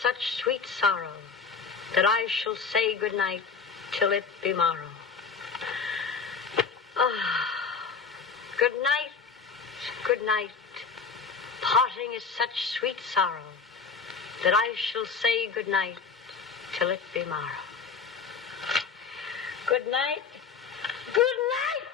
Such sweet sorrow that I shall say good night till it be morrow. Good night, good night. Parting is such sweet sorrow that I shall say good night till it be morrow. Good night. Good night.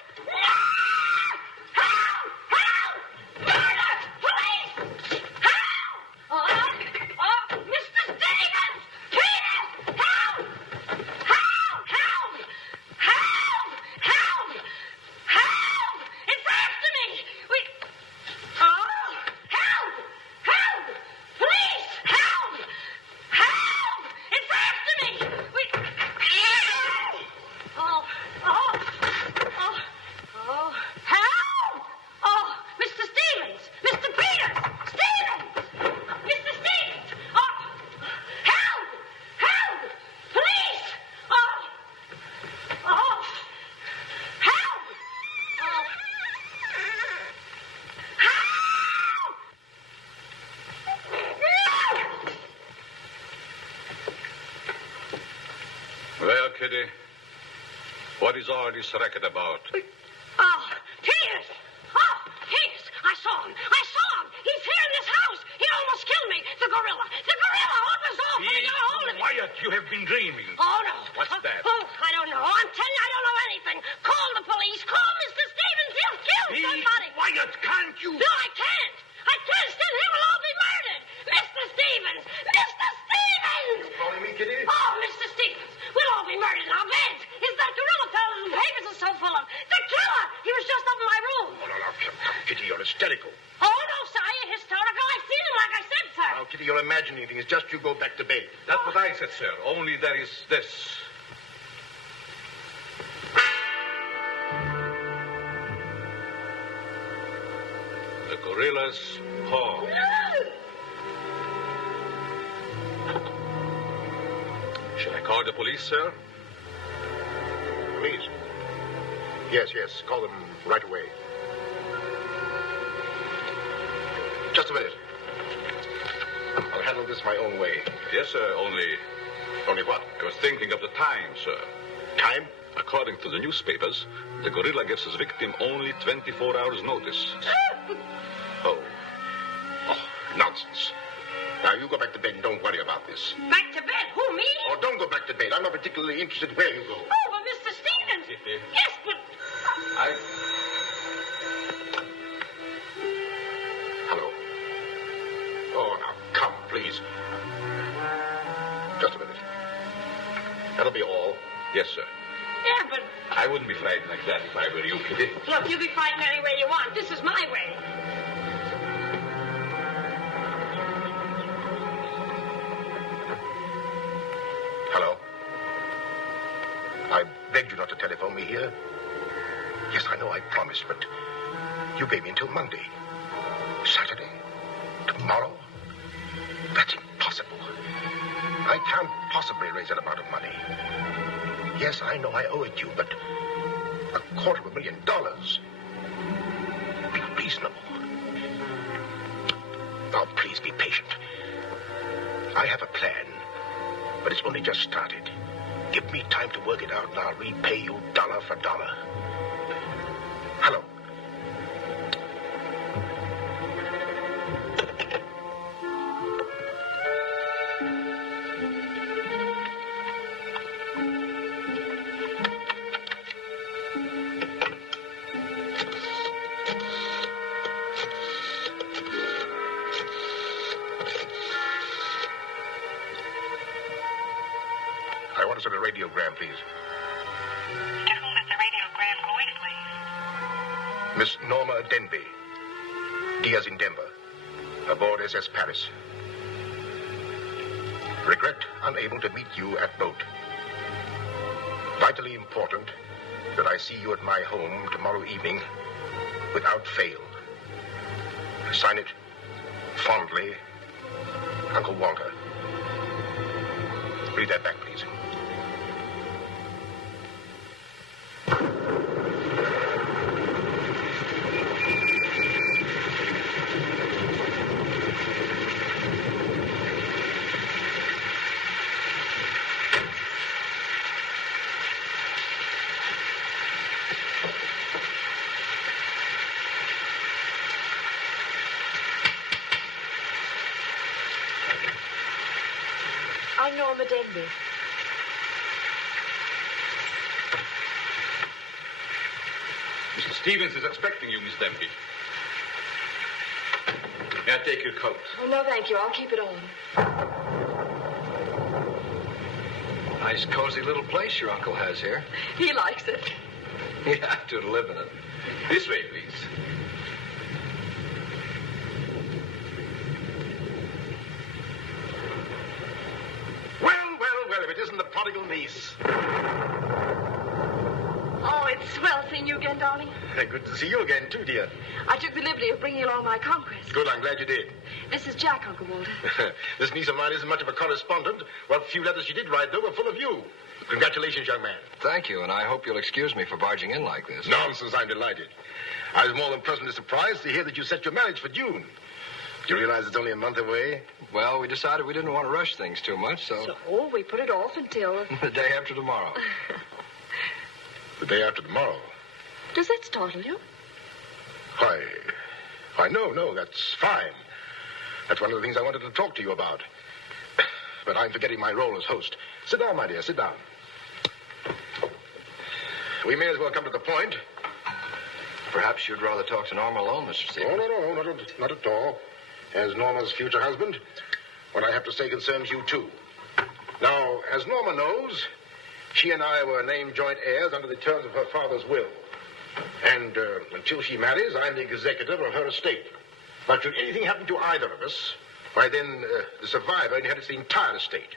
Well, Kitty, what is all this racket about? Peters! Peters! I saw him! He's here in this house! He almost killed me! The gorilla! What was off when he got a hold of me? Quiet! You have been dreaming. Oh, no. What's that? I don't know. I'm telling you, I don't know anything. Call the police. Call Mr. Stevens. He'll kill somebody. Quiet, can't you? No, I can't. Still, he will all be murdered. Mr. Stevens! Calling me, Kitty? Oh, Mr. Stevens, we'll all be murdered in our beds. It's that gorilla fellow the papers are so full of. The killer! He was just up in my room. No, Kitty, you're hysterical. Oh, no, sir, you're historical. I've seen him like I said, sir. Now, Kitty, you're imagining things. Just you go back to bed. That's what I said, sir. Only there is this. The gorilla's paw. Shall I call the police, sir? Police? Yes. Call them right away. Just a minute. I'll handle this my own way. Yes, sir, only... Only what? I was thinking of the time, sir. Time? According to the newspapers, the gorilla gives his victim only 24 hours' notice. Oh, nonsense. Now, you go back to bed and don't worry about this. Back to bed? Who, me? Oh, don't go back to bed. I'm not particularly interested where you go. Oh, but Mr. Stevens. Yes, but... Hello. Oh, now, come, please. Just a minute. That'll be all. Yes, sir. Yeah, but... I wouldn't be frightened like that if I were you, Kitty. Look, you be frightened any way you want. This is my way. Hello. I begged you not to telephone me here. Yes, I know I promised, but you gave me until Monday. Saturday? Tomorrow? That's impossible. I can't possibly raise that amount of money. Yes, I know I owe it you, but $250,000. Be reasonable. Now, please be patient. I have a plan, but it's only just started. Give me time to work it out, and I'll repay you dollar for dollar. Hello. I want to send a radiogram, please. To whom is the radiogram going, please? Miss Norma Denby. Diaz in Denver. Aboard SS Paris. Regret unable to meet you at boat. Bye. vitally important that I see you at my home tomorrow evening without fail. Sign it fondly, Uncle Walter. Read that back, please. I'm Norma Denby. Mr. Stevens is expecting you, Miss Denby. May I take your coat? Oh, no, thank you. I'll keep it on. Nice, cozy little place your uncle has here. He likes it. You have to live in it. This way, please. Well, if it isn't the prodigal niece. Oh, it's swell seeing you again, darling. Good to see you again, too, dear. I took the liberty of bringing along my conquest. Good, I'm glad you did. This is Jack, Uncle Walter. This niece of mine isn't much of a correspondent. What few letters she did write, though, were full of you. Congratulations, young man. Thank you, and I hope you'll excuse me for barging in like this. Nonsense, I'm delighted. I was more than pleasantly surprised to hear that you set your marriage for June. Do you realize it's only a month away? Well, we decided we didn't want to rush things too much, so We put it off until... the day after tomorrow. The day after tomorrow. Does that startle you? Why, no, that's fine. That's one of the things I wanted to talk to you about. But I'm forgetting my role as host. Sit down, my dear, sit down. We may as well come to the point. Perhaps you'd rather talk to Norma alone, Mr. Stevens. Oh, no, not at all. As Norma's future husband, what I have to say concerns you, too. Now, as Norma knows, she and I were named joint heirs under the terms of her father's will. And until she marries, I'm the executor of her estate. But should anything happen to either of us, why then the survivor inherits the entire estate.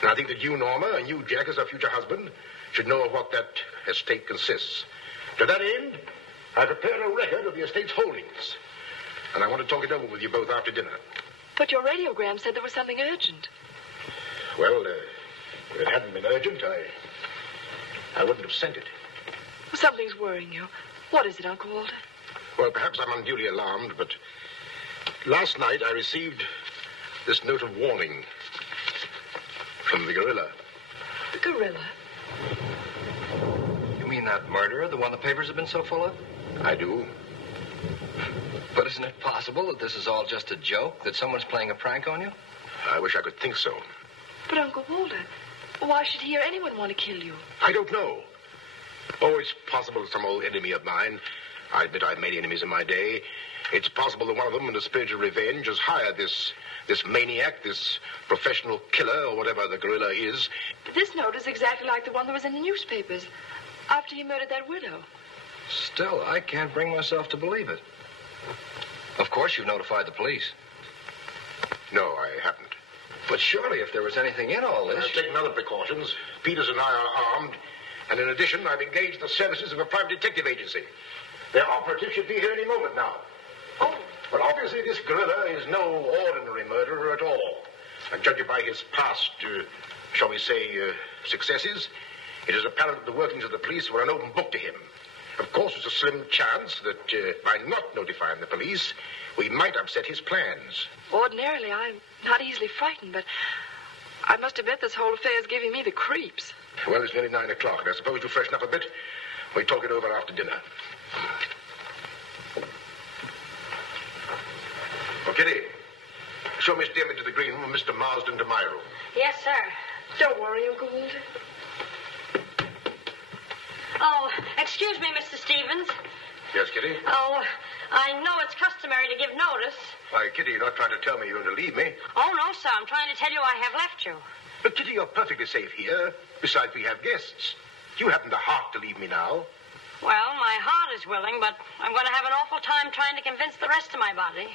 And I think that you, Norma, and you, Jack, as her future husband, should know of what that estate consists. To that end, I prepared a record of the estate's holdings. And I want to talk it over with you both after dinner. But your radiogram said there was something urgent. Well, if it hadn't been urgent, I wouldn't have sent it. Something's worrying you. What is it, Uncle Walter? Well, perhaps I'm unduly alarmed, but last night I received this note of warning from the gorilla. The gorilla? You mean that murderer, the one the papers have been so full of? I do. But isn't it possible that this is all just a joke, that someone's playing a prank on you? I wish I could think so. But, Uncle Walter, why should he or anyone want to kill you? I don't know. Oh, it's possible that some old enemy of mine, I admit I've many enemies in my day, it's possible that one of them, in the spirit of revenge, has hired this maniac, this professional killer, or whatever the gorilla is. This note is exactly like the one that was in the newspapers after he murdered that widow. Still, I can't bring myself to believe it. Of course, you've notified the police. No, I haven't. But surely, if there was anything in all this... I've taken other precautions. Peters and I are armed. And in addition, I've engaged the services of a private detective agency. Their operative should be here any moment now. Oh. But obviously, this gorilla is no ordinary murderer at all. And judging by his past, shall we say, successes, it is apparent that the workings of the police were an open book to him. Of course, there's a slim chance that by not notifying the police, we might upset his plans. Ordinarily, I'm not easily frightened, but I must admit this whole affair is giving me the creeps. Well, it's nearly 9 o'clock, and I suppose you freshen up a bit. We talk it over after dinner. Oh, Kitty, show Miss Denby to the green room and Mr. Marsden to my room. Yes, sir. Don't worry, Uncle Walter. Oh, excuse me, Mr. Stevens. Yes, Kitty? Oh, I know it's customary to give notice. Why, Kitty, you're not trying to tell me you're going to leave me. Oh, no, sir. I'm trying to tell you I have left you. But, Kitty, you're perfectly safe here. Besides, we have guests. You haven't the heart to leave me now. Well, my heart is willing, but I'm going to have an awful time trying to convince the rest of my body.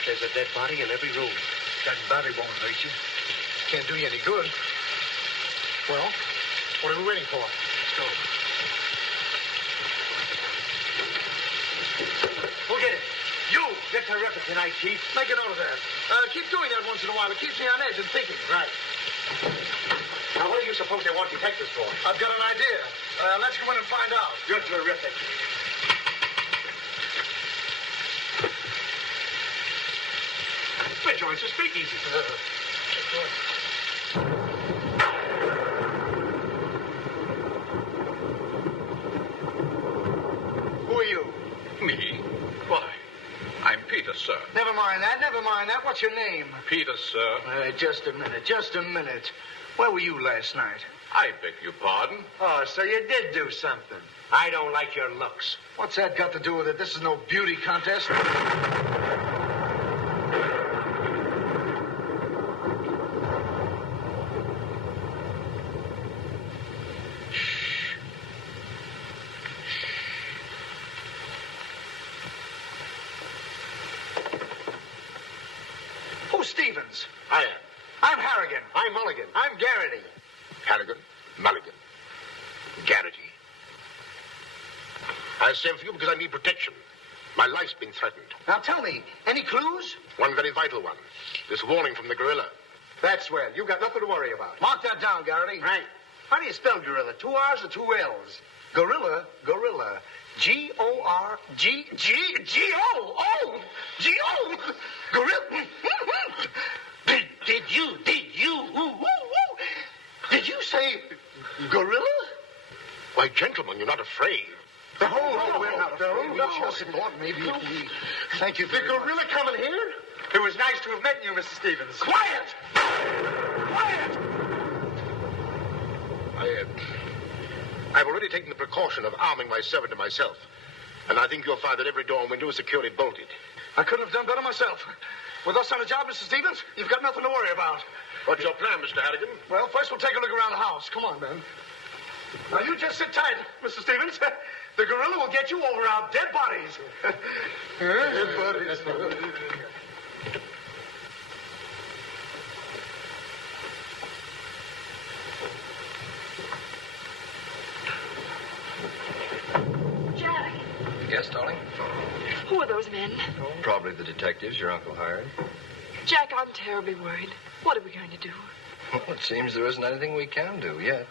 bet there's a dead body in every room. That body won't hurt you. Can't do you any good. Well, what are we waiting for? Let's go. Who'll get it? You! You're terrific tonight, Chief. Make a note of that. Keep doing that once in a while. It keeps me on edge and thinking. Right. Now, what do you suppose they want detectives for? I've got an idea. Let's go in and find out. You're terrific. Join us. Speak easy. Who are you? Me? Why? I'm Peter, sir. Never mind that. What's your name? Peter, sir. Just a minute. Where were you last night? I beg your pardon. Oh, so you did do something. I don't like your looks. What's that got to do with it? This is no beauty contest. Who's Stevens? I am. I'm Harrigan. I'm Mulligan. I'm Garrity. Harrigan, Mulligan, Garrity. I sent for you because I need protection. My life's been threatened. Now tell me, any clues? One very vital one. This warning from the gorilla. That's swell. You've got nothing to worry about. Mark that down, Garrity. Right. How do you spell gorilla? 2 R's or 2 L's? Gorilla. G-O-R-G-G-G-O. G-O. Gorilla. Did you say gorilla? Why, gentlemen, you're not afraid. We're not afraid. We just thought maybe if we... Thank you The very much. gorilla coming here? It was nice to have met you, Mr. Stevens. Quiet! I've already taken the precaution of arming my servant and myself. And I think you'll find that every door and window is securely bolted. I couldn't have done better myself. With us on the job, Mr. Stevens, you've got nothing to worry about. What's your plan, Mr. Harrigan? Well, first we'll take a look around the house. Come on, man. Now, you just sit tight, Mr. Stevens. The gorilla will get you over our dead bodies. Dead bodies. Jack, Yes, darling? who are those men? Probably the detectives your uncle hired. Jack, I'm terribly worried. What are we going to do? Well, it seems there isn't anything we can do yet.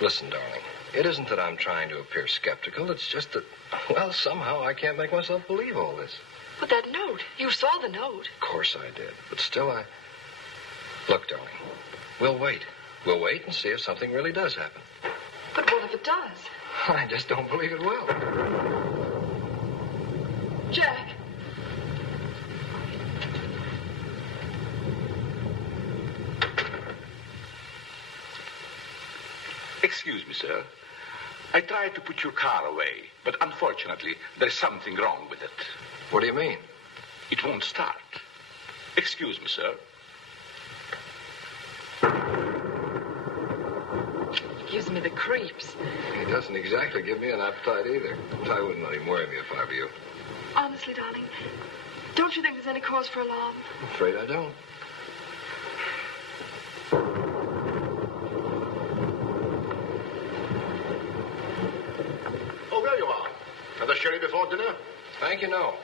Listen, darling, it isn't that I'm trying to appear skeptical. It's just that, well, somehow I can't make myself believe all this. But that note, you saw the note. Of course I did. But still, Look, darling, we'll wait. We'll wait and see if something really does happen. But what if it does? I just don't believe it will. Jack. Excuse me, sir. I tried to put your car away, but unfortunately, there's something wrong with it. What do you mean? It won't start. Excuse me, sir. Gives me the creeps. He doesn't exactly give me an appetite either. I wouldn't let him worry me if I were you. Honestly, darling, don't you think there's any cause for alarm? I'm afraid I don't. Oh, there you are. Another sherry before dinner? Thank you, no.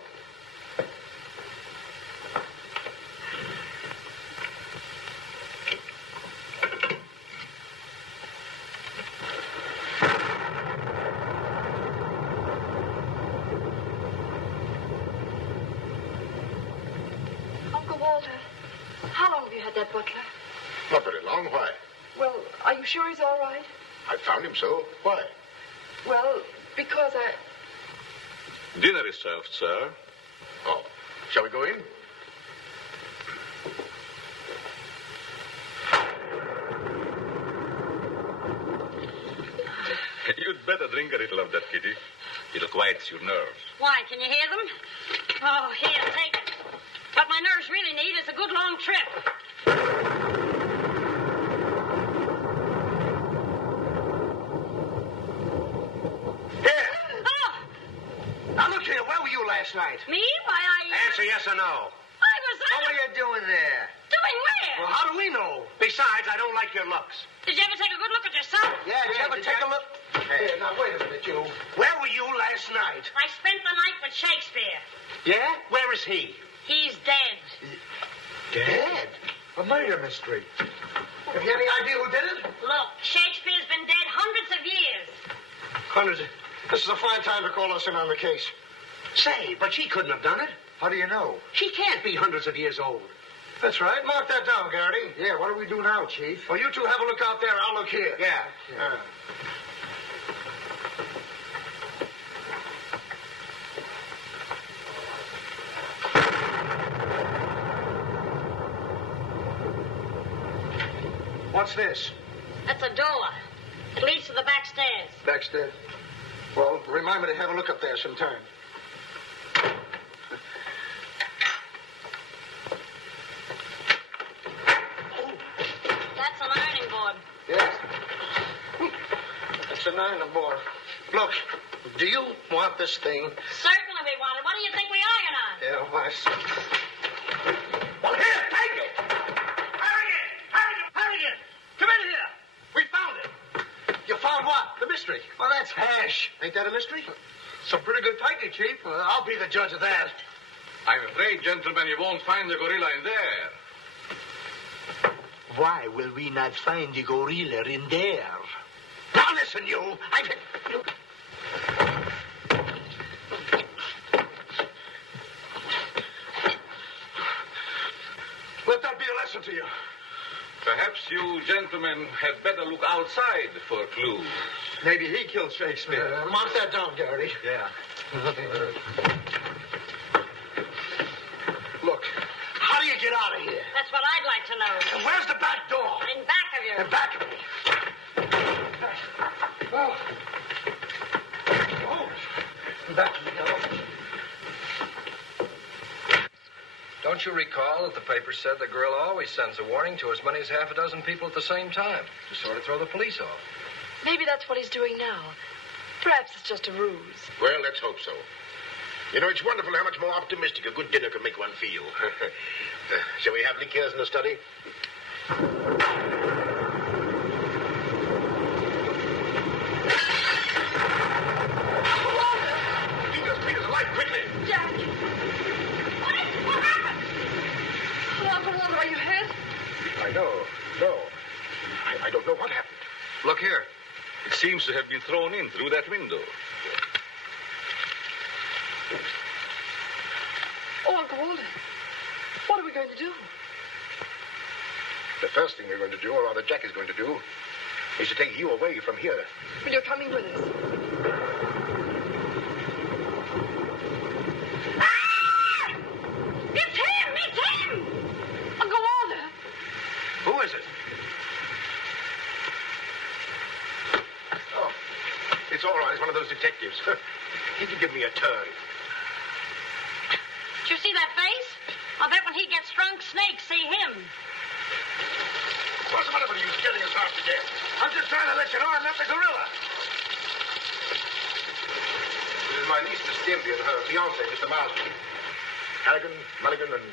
Uncle Walter, how long have you had that butler? Not very long. Why? Well, are you sure he's all right? I found him so. Why? Well, because Dinner is served, sir. Oh, shall we go in? You'd better drink a little of that, Kitty. It'll quiet your nerves. Why, can you hear them? Oh, here, take it. What my nerves really need is a good long trip. Here. Oh, Now, look here. Where were you last night? me? Why, Answer yes or no. know? Besides, I don't like your looks. Did you ever take a good look at yourself? Yeah, did you ever take a look? Hey, now, wait a minute, you. Where were you last night? I spent the night with Shakespeare. Yeah? Where is he? He's dead. Dead? A murder mystery. Have you any idea who did it? Look, Shakespeare's been dead hundreds of years. Hundreds. This is a fine time to call us in on the case. Say, but she couldn't have done it. How do you know? She can't be hundreds of years old. That's right. Mark that down, Garrity. Yeah, what do we do now, Chief? Well, you two have a look out there. I'll look here. Yeah. What's this? That's a door. It leads to the back stairs. Backstairs. Well, remind me to have a look up there sometime. That's an ironing board. Yes. That's an iron board. Look, do you want this thing? Certainly we want it. What do you think we iron on? Yeah, well, I see. Well, here, take it. Harrigan! Come in here. We found it. You found what? The mystery. Well, that's hash. Ain't that a mystery? Some pretty good piping, Chief. I'll be the judge of that. I'm afraid, gentlemen, you won't find the gorilla in there. Why will we not find the gorilla in there? Now listen, you. Let that be a lesson to you. Perhaps you gentlemen had better look outside for clues. Maybe he killed Shakespeare. Mark that down, Garrity. Yeah. Look, how do you get out of here? That's what I'd like to know. And where's the back door? In back of you. In back of me. Oh. Back of me, now. Don't you recall that the paper said the gorilla always sends a warning to as many as half a dozen people at the same time to sort of throw the police off? Maybe that's what he's doing now. Perhaps it's just a ruse. Well, let's hope so. You know, it's wonderful how much more optimistic a good dinner can make one feel. Shall we have liqueurs in the study? Peter's alive, quickly! Jack! What happened? Oh, Uncle Walter, are you hurt? I know. No. I don't know what happened. Look here. It seems to have been thrown in through that window. Oh, Uncle Walter, what are we going to do? The first thing we're going to do, or rather Jack is going to do, is to take you away from here. Well, you're coming with us. Ah! It's him! It's him! Uncle Walter! Who is it? Oh, it's all right. It's one of those detectives. He can give me a turn. Did you see that face? I'll bet when he gets drunk, snakes see him. What's the matter with you getting us out again? I'm just trying to let you know I'm not the gorilla. This is my niece, Miss Stimpy, and her fiancé, Mr. Marsden. Harrigan, Mulligan, and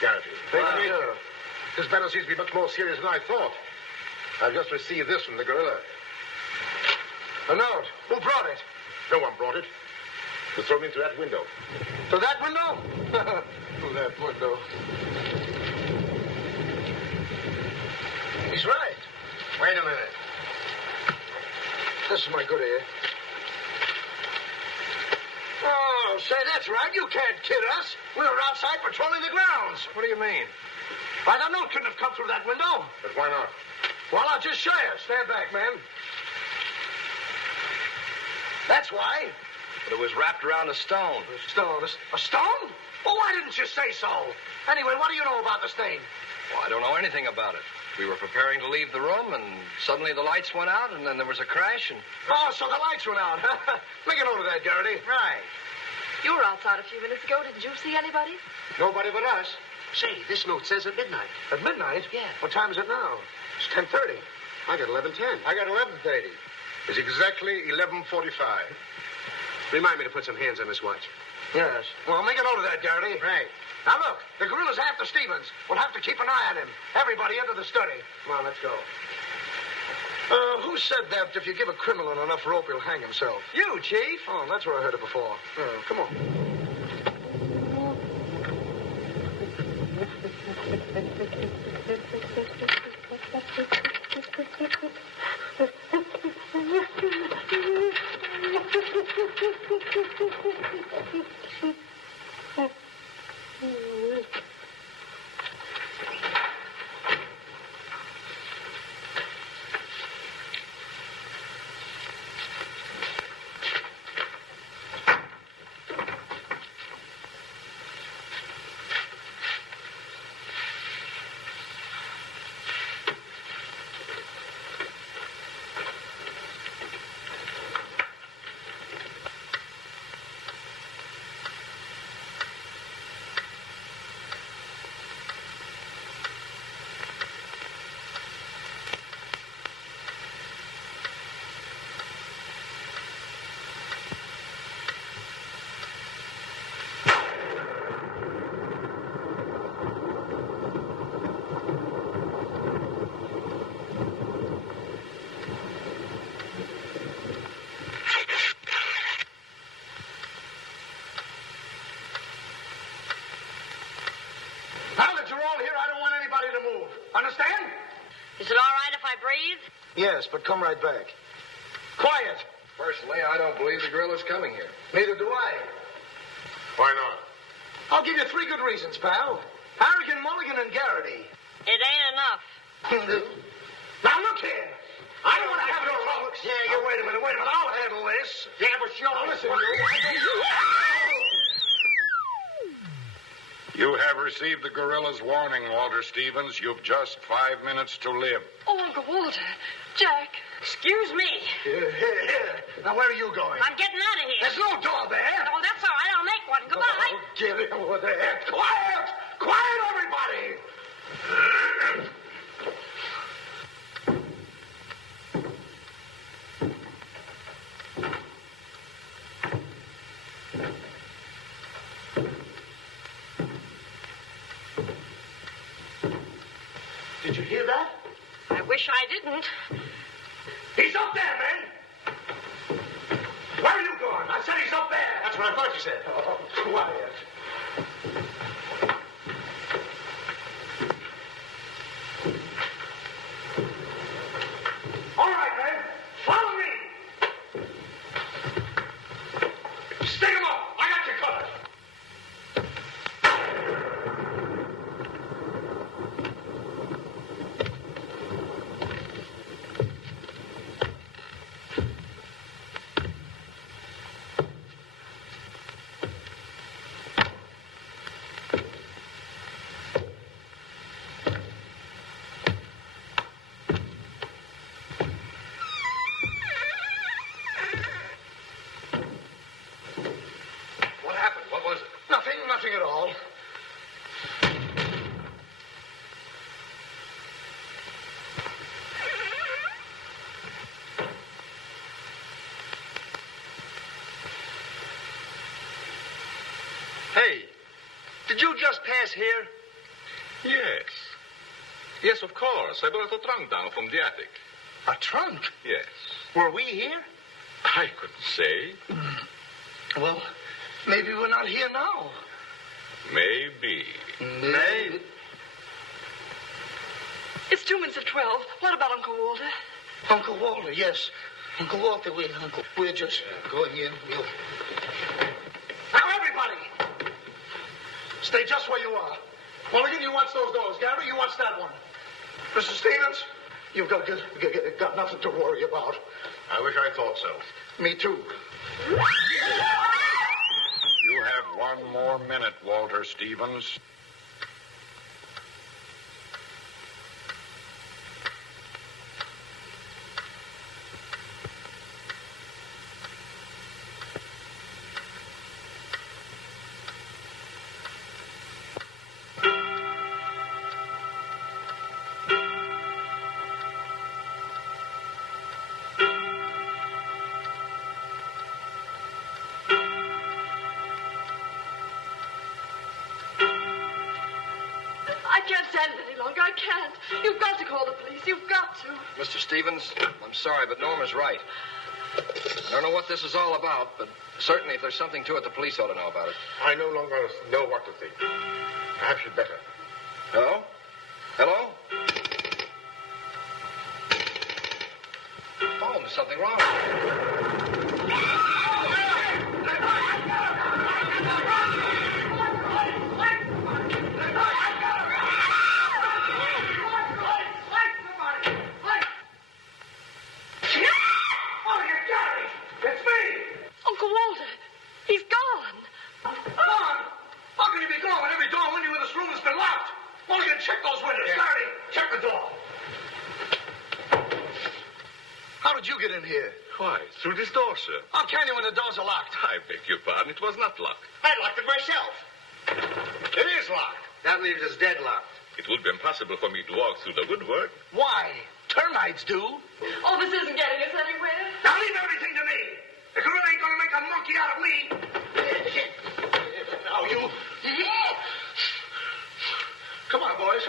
Garrity. Thank you. This matter seems to be much more serious than I thought. I've just received this from the gorilla. A note. Who brought it? No one brought it. It was thrown in through that window. To that window? Through that window. He's right. Wait a minute. This is my good ear. Oh, say, that's right. You can't kid us. We were outside patrolling the grounds. What do you mean? Why, the note couldn't have come through that window. But why not? Well, I'll just show you. Stand back, man. That's why. But it was wrapped around a stone. A stone. A stone? Well, why didn't you say so? Anyway, what do you know about this thing? Well, I don't know anything about it. We were preparing to leave the room, and suddenly the lights went out, and then there was a crash, and... Oh, so the lights went out. Make a note of that, Garrity. Right. You were outside a few minutes ago. Didn't you see anybody? Nobody but us. Say, this note says at midnight. At midnight? Yeah. What time is it now? It's 10:30. I got 11:10. I got 11:30. It's exactly 11:45. Remind me to put some hands on this watch. Yes. Well, make a note of that, Garrity. Right. Now, look, the gorilla's after Stevens. We'll have to keep an eye on him. Everybody into the study. Come on, let's go. Who said that if you give a criminal enough rope, he'll hang himself? You, Chief. Oh, that's where I heard it before. Come on. Understand? Is it all right if I breathe? Yes, but come right back. Quiet. Personally, I don't believe the gorilla's coming here. Neither do I. Why not? I'll give you 3 good reasons, pal. Harrigan, Mulligan, and Garrity. It ain't enough. Now, look here. I don't want to have no trouble. Yeah, you wait a minute. I'll handle this. Yeah, but sure. Now, listen, You have received the gorilla's warning, Walter Stevens. You've just 5 minutes to live. Oh, Uncle Walter. Jack. Excuse me. Here. Now, where are you going? I'm getting out of here. There's no door there. Oh, that's all right. I'll make one. Goodbye. Oh, get it over there. Quiet! Quiet, everybody! Did you hear that? I wish I didn't. He's up there, man! Where are you going? I said he's up there. That's what I thought you said. Oh, quiet. All right, man. Follow me. Stick him up. I got you covered. Nothing at all. Hey, did you just pass here? Yes. Yes, of course. I brought a trunk down from the attic. A trunk? Yes. Were we here? I couldn't say. Well, maybe we're not here now. Maybe. Maybe. It's 2 minutes of 12. What about Uncle Walter? Uncle Walter, yes. Uncle Walter, we're just going in. Now, everybody! Stay just where you are. Mulligan, you watch those doors. Gary, you watch that one. Mr. Stevens, you've got nothing to worry about. I wish I thought so. Me too. You have 1 more minute, Walter Stevens. call the police. You've got to. Mr. Stevens, I'm sorry, but Norma's right. I don't know what this is all about, but certainly if there's something to it, the police ought to know about it. I no longer know what to think. Perhaps you'd better. Hello? Hello? Oh, there's something wrong. Uncle Walter, he's gone. Gone? How can he be gone when every door and window in this room has been locked? Mulligan, check those windows. Garrity, check the door. How did you get in here? Why, through this door, sir. How can you when the doors are locked? I beg your pardon, it was not locked. I locked it myself. It is locked. That leaves us deadlocked. It would be impossible for me to walk through the woodwork. Why? Termites do. Oh, this isn't getting us anywhere. Now leave everything to me. The gorilla ain't gonna make a monkey out of me. Now you. Come on, boys.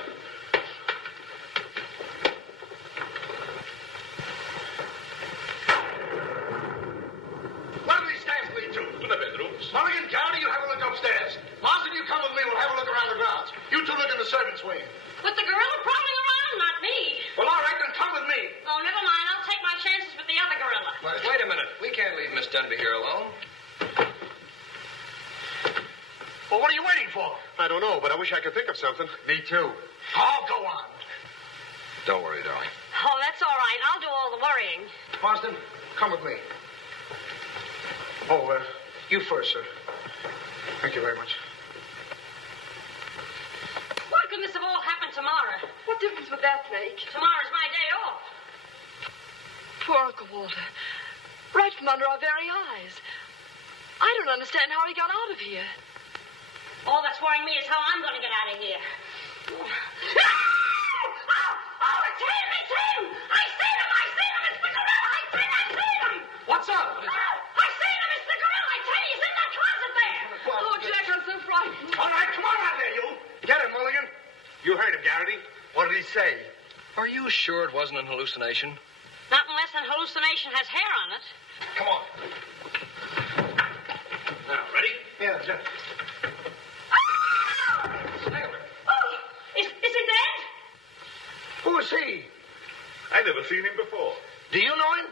Where do these stairs lead to? To the bedrooms. Mulligan, Garrity, you have a look upstairs. Marsden, you come with me. We'll have a look around the grounds. You two look in the servants' wing. With the gorilla prowling around, not me. Well, all right, then come with me. Oh, never mind. I'll take my chances with the other gorilla. Wait a minute. We can't leave Miss Denby here alone. Well, what are you waiting for? I don't know, but I wish I could think of something. Me too. Oh, go on. Don't worry, darling. Oh, that's all right. I'll do all the worrying. Marsden, come with me. Oh, you first, sir. Thank you very much. Why couldn't this have all happened tomorrow? What difference would that make? Tomorrow's my day off. Poor Uncle Walter. Right from under our very eyes. I don't understand how he got out of here. All that's worrying me is how I'm going to get out of here. Oh, it's him! It's him! I seen him! It's the gorilla! I seen him! What's up? Oh, I seen him! It's the gorilla! I tell you, he's in that closet there! Oh, Jack, I'm so frightened. All right, come on out there, you. Get him, Mulligan. You heard him, Garrity. What did he say? Are you sure it wasn't an hallucination? Not unless an hallucination has hair on it. Come on. Now, ready? Yeah, sir. Oh, is he dead? Who is he? I never seen him before. Do you know him?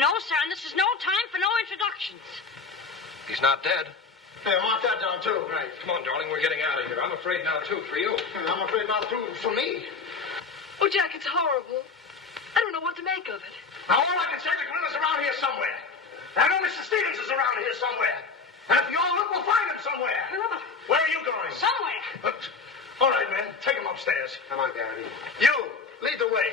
No, sir, and this is no time for no introductions. He's not dead. Yeah, mark that down, too. Right. Come on, darling. We're getting out of here. I'm afraid now, too, for you. I'm afraid not, too, for me. Oh, Jack, it's horrible. I don't know what to make of it. Now, all I can say, the gorilla's around here somewhere. I know Mr. Stevens is around here somewhere. And if you all look, we'll find him somewhere. Where are you going? Somewhere. All right, men. Take him upstairs. Come on, Garrity. You, lead the way.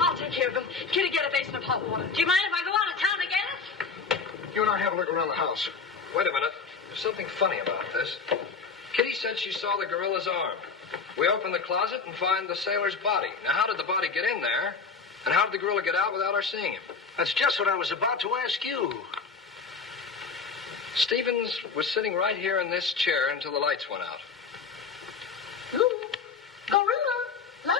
I'll take care of him. Kitty, get a basin of hot water. Do you mind if I go out of town to get it? You and I have a look around the house. Wait a minute. There's something funny about this. Kitty said she saw the gorilla's arm. We open the closet and find the sailor's body. Now, how did the body get in there? And how did the gorilla get out without our seeing him? That's just what I was about to ask you. Stevens was sitting right here in this chair until the lights went out. Ooh, gorilla. La la.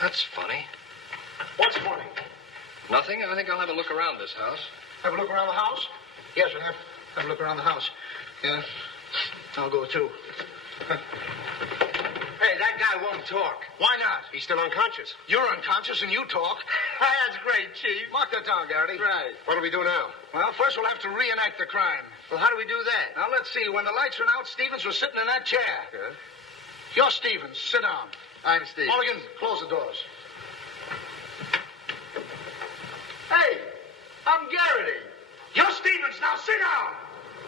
That's funny. What's funny? Nothing. I think I'll have a look around this house. Have a look around the house? Yes, we'll have a look around the house. Yeah. I'll go, too. Hey, that guy won't talk. Why not? He's still unconscious. You're unconscious and you talk. That's great, Chief. Mark that down, Garrity. Right. What'll we do now? Well, first we'll have to reenact the crime. Well, how do we do that? Now, let's see. When the lights went out, Stevens was sitting in that chair. Yeah? You're Stevens. Sit down. I'm Steve. Mulligan, close the doors. Hey, I'm Garrity. You're Stevens. Now sit down.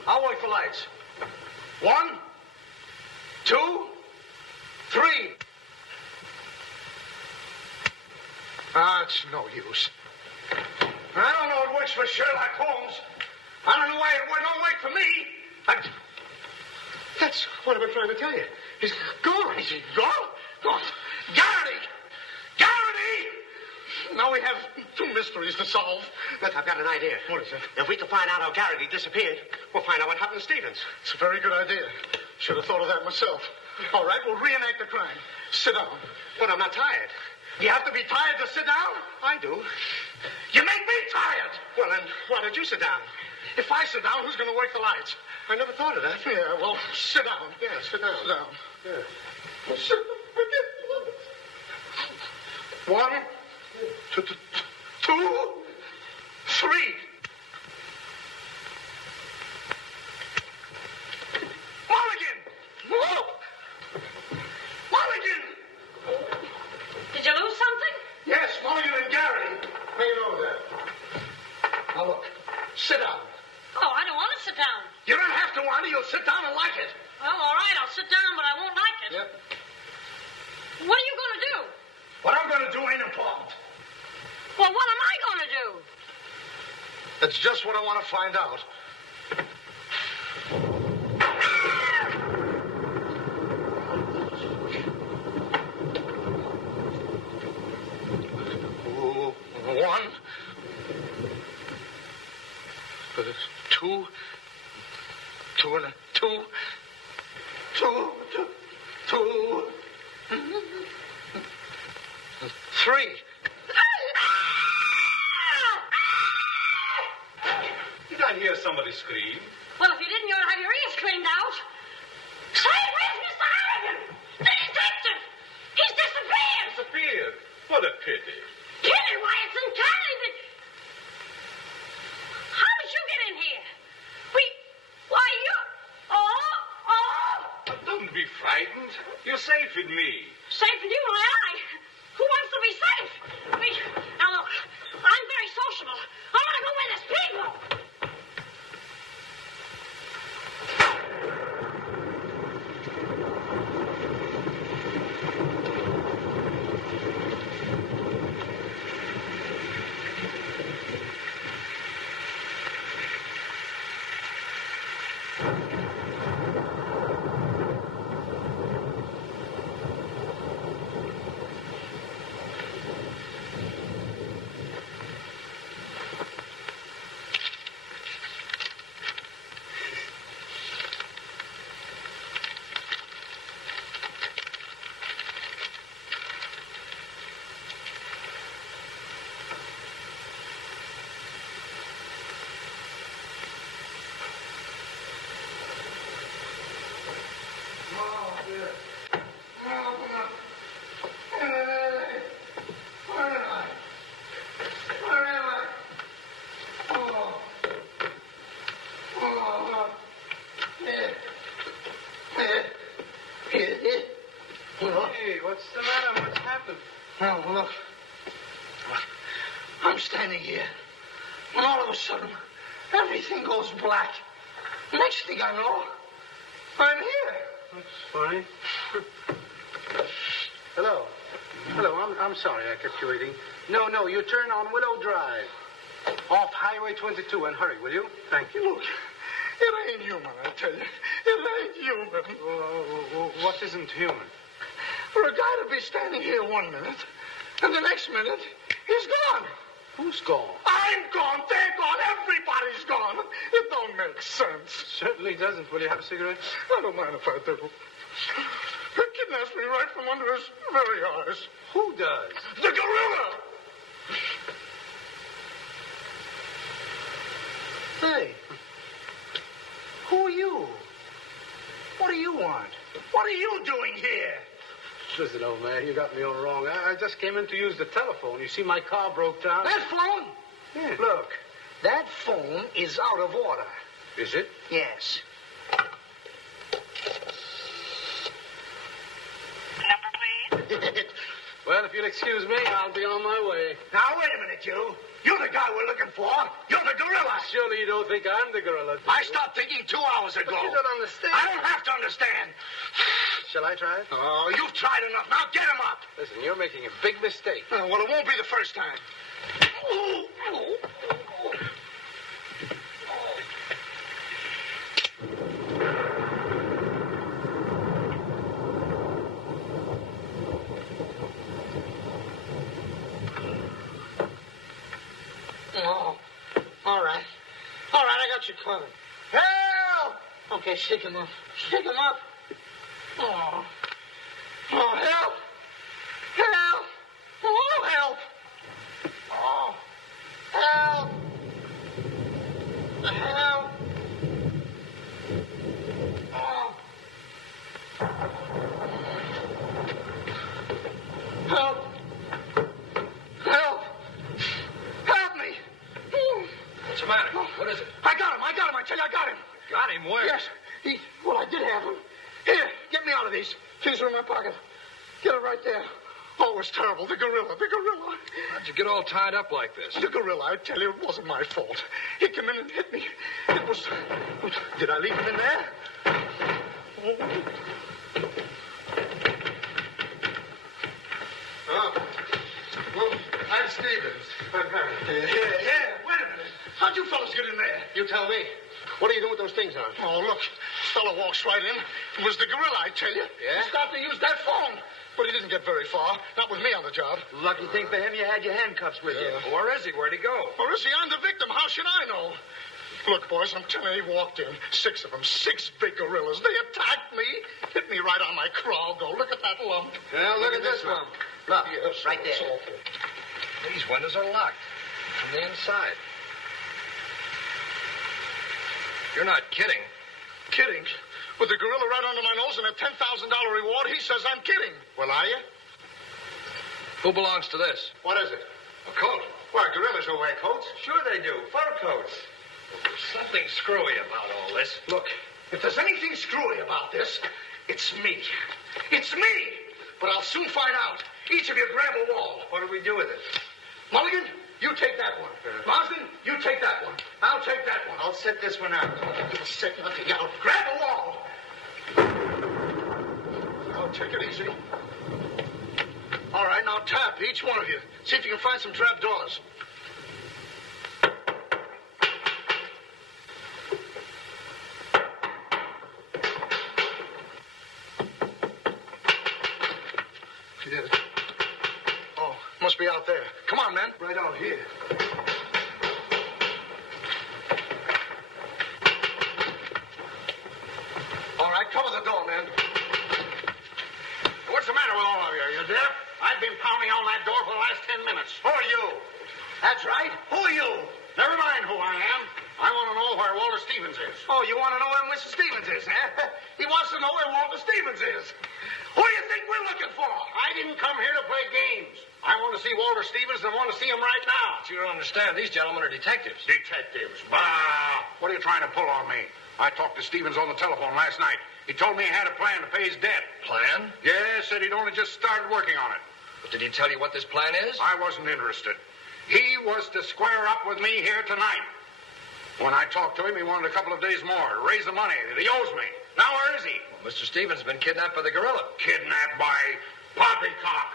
I'll wait for lights. 1, 2, 3. It's no use. I don't know it works for Sherlock Holmes. I don't know why it don't work for me. That's what I've been trying to tell you. He's gone. Is he gone? Gone. Garrity! Garrity! now we have two mysteries to solve. Look, I've got an idea. What is it? If we can find out how Garrity disappeared, we'll find out what happened to Stevens. It's a very good idea. Should have thought of that myself. All right, we'll reenact the crime. Sit down. But I'm not tired. You have to be tired to sit down? I do. You make me tired. Well, then, why don't you sit down? If I sit down, who's going to work the lights? I never thought of that. Yeah, well, sit down. Yeah, sit down. Sit down. Yeah. Well, sit down. One, two, three. Mulligan! Whoa! Mulligan! Did you lose something? Yes, Mulligan and Garrity. How you know that? Now look, sit down. Oh, I don't want to sit down. You don't have to want it. You'll sit down and like it. Well, all right, I'll sit down, but I won't like it. Yep. What are you going to do? What I'm going to do ain't important. Well, what am I going to do? That's just what I want to find out. One. Two. Two and a two. Two. Three. Did I hear somebody scream? Well, if you didn't, you'll have your ears cleaned out. Say, where's Mr. Harrigan? The detective! He's disappeared! Disappeared? What a pity. Pity? Why, it's uncanny that... How did you get in here? Why, you... Oh! Don't be frightened. You're safe with me. Safe in you, my eye. Who wants to be safe? Now, look, I'm very sociable. I want to go where there's people. Hey, what's the matter? What's happened? Oh, look. I'm standing here. And all of a sudden, everything goes black. Next thing I know, I'm here. That's funny. Hello. Hello, I'm sorry I kept you waiting. No, you turn on Willow Drive. Off Highway 22 and hurry, will you? Thank you. Look, it ain't human, I tell you. It ain't human. What isn't human? For a guy to be standing here 1 minute, and the next minute, he's gone. Who's gone? I'm gone. They're gone. Everybody's gone. It don't make sense. Certainly doesn't. Will you have a cigarette? I don't mind if I do. He kidnaps me right from under his very eyes. Who does? The gorilla! Hey. Who are you? What do you want? What are you doing here? Listen, old man, you got me all wrong. I just came in to use the telephone. You see, my car broke down. That phone? Yeah. Look, that phone is out of order. Is it? Yes. Number, please. Well, if you'll excuse me, I'll be on my way. Now, wait a minute, you. You're the guy we're looking for. You're the gorilla. Surely you don't think I'm the gorilla, do I you? stopped thinking 2 hours ago. But you don't understand. I don't have to understand. Shall I try it? Oh, you've tried enough. Now get him up. Listen, you're making a big mistake. Well, it won't be the first time. got you coming. Help! Okay, shake him up. Shake him up. Oh, help! Help! Oh, help! Oh, help! Help! Oh. Help! Help! Help me! What's the matter? What is it? I got him! I tell you, I got him! Got him? Where? Yes. Well, I did have him. Here, get me out of these. Keys are in my pocket. Get it right there. Oh, it was terrible. The gorilla. How'd you get all tied up like this? The gorilla, I tell you, it wasn't my fault. He came in and hit me. It was... Did I leave him in there? Oh. Well, I'm Stevens. Here, wait a minute. How'd you fellas get in there? You tell me. What are you doing with those things on? Oh, look. Fellow walks right in. It was the gorilla, I tell you. Yeah? He started to use that phone. But he didn't get very far. Not with me on the job. Lucky thing for him, you had your handcuffs with you. Where is he? Where'd he go? Or is he? I'm the victim. How should I know? Look, boys, I'm telling you, he walked in. 6 of them. 6 big gorillas. They attacked me. Hit me right on my crawl. Go, look at that lump. Now, look at this one. Look, yes, right there. it's awful. These windows are locked from the inside. You're not kidding. Kidding? With the gorilla right under my nose and a $10,000 reward, he says I'm kidding. Well, are you? Who belongs to this? What is it? A coat. Why, gorillas don't wear coats. Sure they do. Fur coats. Something screwy about all this. Look, if there's anything screwy about this, it's me. It's me! But I'll soon find out. Each of you grab a wall. What do we do with it? Mulligan, you take that one. Marsden, you take that one. I'll take that one. I'll set this one out. Give a second to yell. Grab a wall. I'll take it easy. All right, now tap, each one of you. See if you can find some trap doors. She did it. Oh, must be out there. Come on, man. Right out here. All right, cover the door, man. What's the matter with all of you? You deaf? I've been pounding on that door for the last 10 minutes. Who are you? That's right. Who are you? Never mind who I am. I want to know where Walter Stevens is. Oh, you want to know where Mr. Stevens is, huh? He wants to know where Walter Stevens is. Who do you think we're looking for? I didn't come here to play games. I want to see Walter Stevens and I want to see him right now. But you don't understand. These gentlemen are detectives. Detectives? Bah! What are you trying to pull on me? I talked to Stevens on the telephone last night. He told me he had a plan to pay his debt. Plan? Yeah, said he'd only just started working on it. But did he tell you what this plan is? I wasn't interested. He was to square up with me here tonight. When I talked to him, he wanted a couple of days more to raise the money that he owes me. Now, where is he? Well, Mr. Stevens has been kidnapped by the gorilla. Kidnapped by poppycock.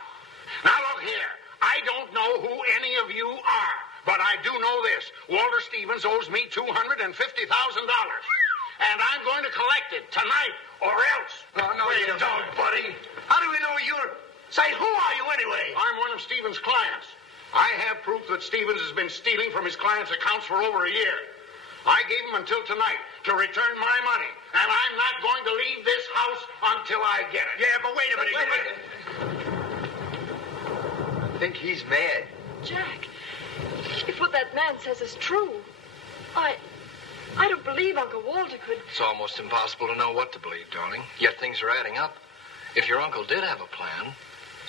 Now, look here. I don't know who any of you are, but I do know this. Walter Stevens owes me $250,000. And I'm going to collect it tonight or else. Oh, no, you don't, buddy. How do we know you're... Say, who are you anyway? I'm one of Stevens' clients. I have proof that Stevens has been stealing from his clients' accounts for over a year. I gave him until tonight to return my money, and I'm not going to leave this house until I get it. Yeah, but wait a minute. I think he's mad. Jack, if what that man says is true, I don't believe Uncle Walter could... It's almost impossible to know what to believe, darling. Yet things are adding up. If your uncle did have a plan,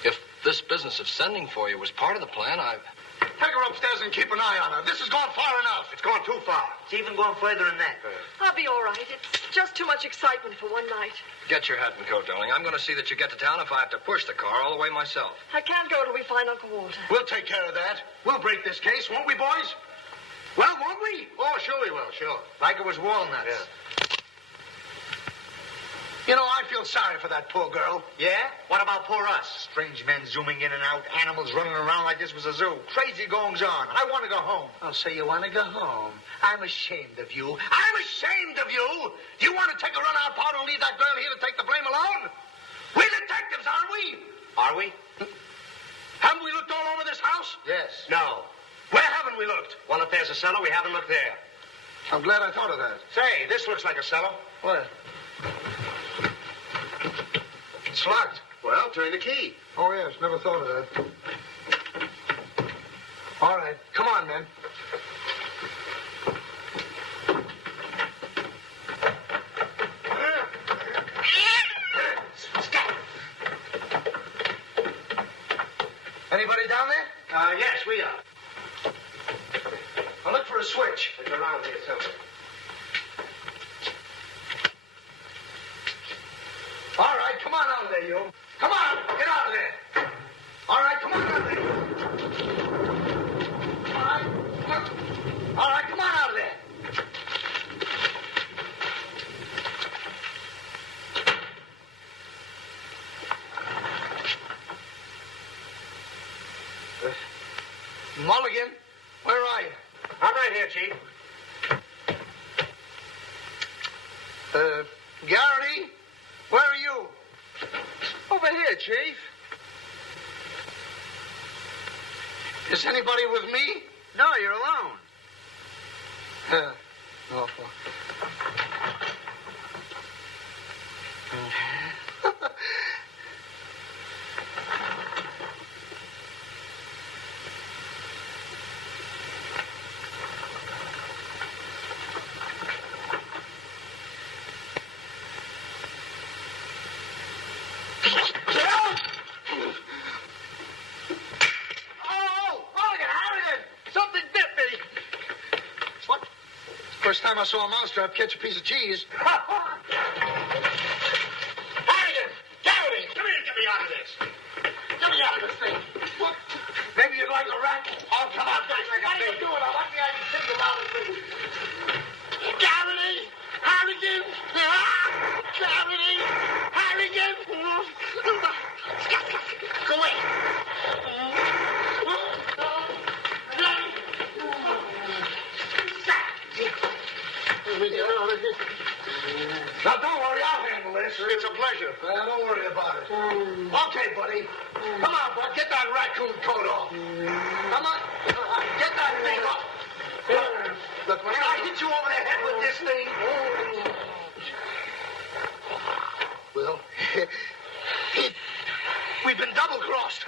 if this business of sending for you was part of the plan, Take her upstairs and keep an eye on her. This has gone far enough. It's gone too far. It's even gone further than that. I'll be all right. It's just too much excitement for one night. Get your hat and coat, darling. I'm going to see that you get to town if I have to push the car all the way myself. I can't go till we find Uncle Walter. We'll take care of that. We'll break this case, won't we, boys? Well, won't we? Oh, sure we will, sure. Like it was walnuts. Yeah. You know, I feel sorry for that poor girl. Yeah? What about poor us? Strange men zooming in and out, animals running around like this was a zoo. Crazy goings on. I want to go home. I'll say you want to go home. I'm ashamed of you. I'm ashamed of you. Do you want to take a run-out powder and leave that girl here to take the blame alone? We're detectives, aren't we? Are we? Haven't we looked all over this house? Yes. No. Where haven't we looked? Well, if there's a cellar, we haven't looked there. I'm glad I thought of that. Say, this looks like a cellar. What? It's locked. Well, turn the key. Oh, yes. Never thought of that. All right. Come on, men. Anybody down there? Yes, we are. I'll look for a switch. It's around here somewhere. All right, come on out of there, you. Come on, get out of there. All right, come on out of there. All right, come on out of there. Mulligan, where are you? I'm right here, Chief. Garrity, where are you? Over here, Chief. Is anybody with me? No, you're alone. Awful. First time I saw a mousetrap catch a piece of cheese. Harrigan! Garrity! Come here and get me out of this. Get me out of this thing. What? Maybe you'd like a rat? Oh, come on, guys. What are you doing? I want me to think about it. Garrity! Harrigan! Garrity! Harrigan! Go away. Now, don't worry, I'll handle this. It's a pleasure. Well, don't worry about it. Okay, buddy. Come on, bud. Get that raccoon coat off. Come on. Get that thing off. Look, when I hit you over the head with this thing... Well, we've been double-crossed.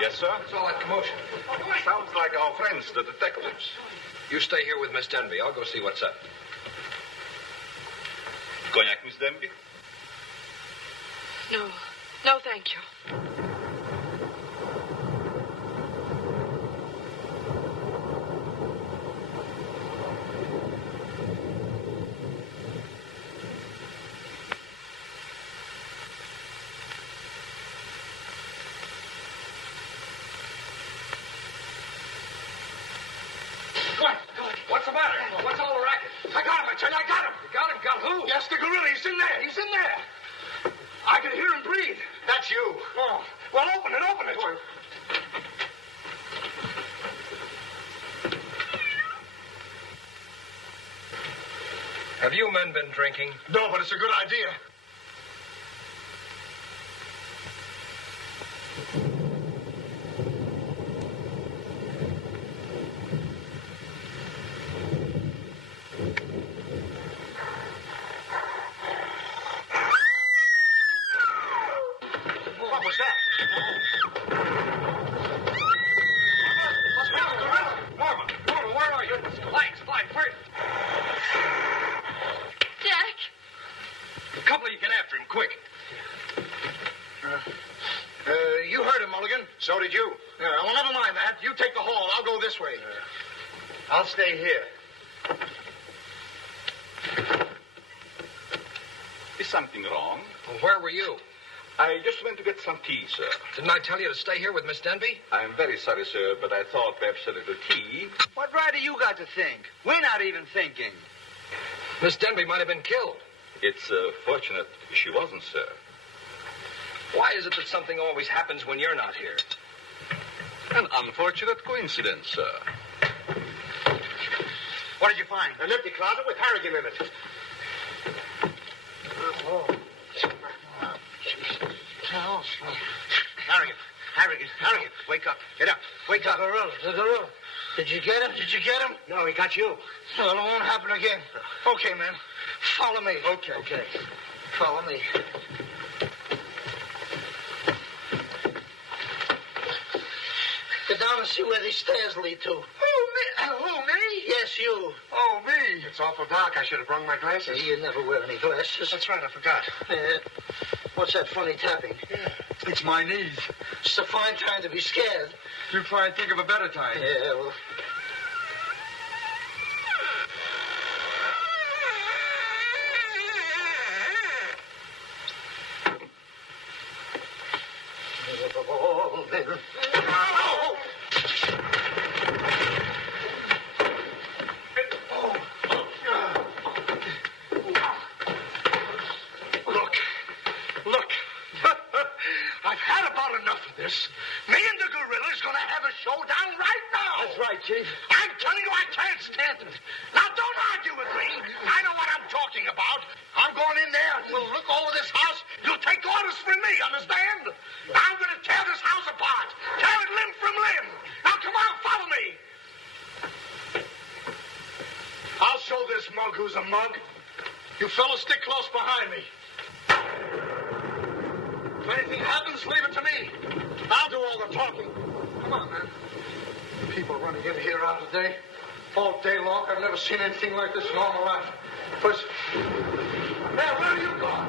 Yes, sir? What's all that commotion? Sounds like our friends, the detectives. You stay here with Miss Denby. I'll go see what's up. Cognac, Miss Denby? No. No, thank you. What's the matter? What's all the racket? I got him, I tell you, I got him. You got him? Got who? Yes, the gorilla. He's in there. He's in there. I can hear him breathe. That's you. Oh, well, open it, open it. Have you men been drinking? No, but it's a good idea. What was that? Norma, where are you? Fly, first. Jack! A couple of you get after him, quick. You heard him, Mulligan. So did you. Yeah, well, never mind that. You take the hall. I'll go this way. I'll stay here. Is something wrong? Well, where were you? I just went to get some tea, sir. Didn't I tell you to stay here with Miss Denby? I'm very sorry, sir, but I thought perhaps a little tea. What right do you got to think? We're not even thinking. Miss Denby might have been killed. It's fortunate she wasn't, sir. Why is it that something always happens when you're not here? An unfortunate coincidence, sir. What did you find? An empty closet with Harrigan in it. Harrigan, wake up. Get up. Wake up. The gorilla. Did you get him? No, he got you. Well, it won't happen again. Okay, man. Follow me. Okay. Follow me. Get down and see where these stairs lead to. Who, me? Yes, you. Oh, me. It's awful dark. I should have brought my glasses. You never wear any glasses. That's right, I forgot. What's that funny tapping? It's my knees. It's a fine time to be scared. You try and think of a better time. Yeah, well... Look. I've had about enough of this. Me and the gorilla's gonna have a showdown right now. That's right, Chief. I'm telling you, I can't stand it. Now, don't argue with me. I know what I'm talking about. I'm going in there. We'll look over this house. You'll take orders from me, understand? I'm gonna tear this house apart. Tear it limb from limb. Now, come on, follow me. I'll show this mug who's a mug. You fellas stick close behind me. If anything happens, leave it to me. I'll do all the talking. Come on, man. People running in here all day. All day long. I've never seen anything like this in all my life. First... Now, where are you going?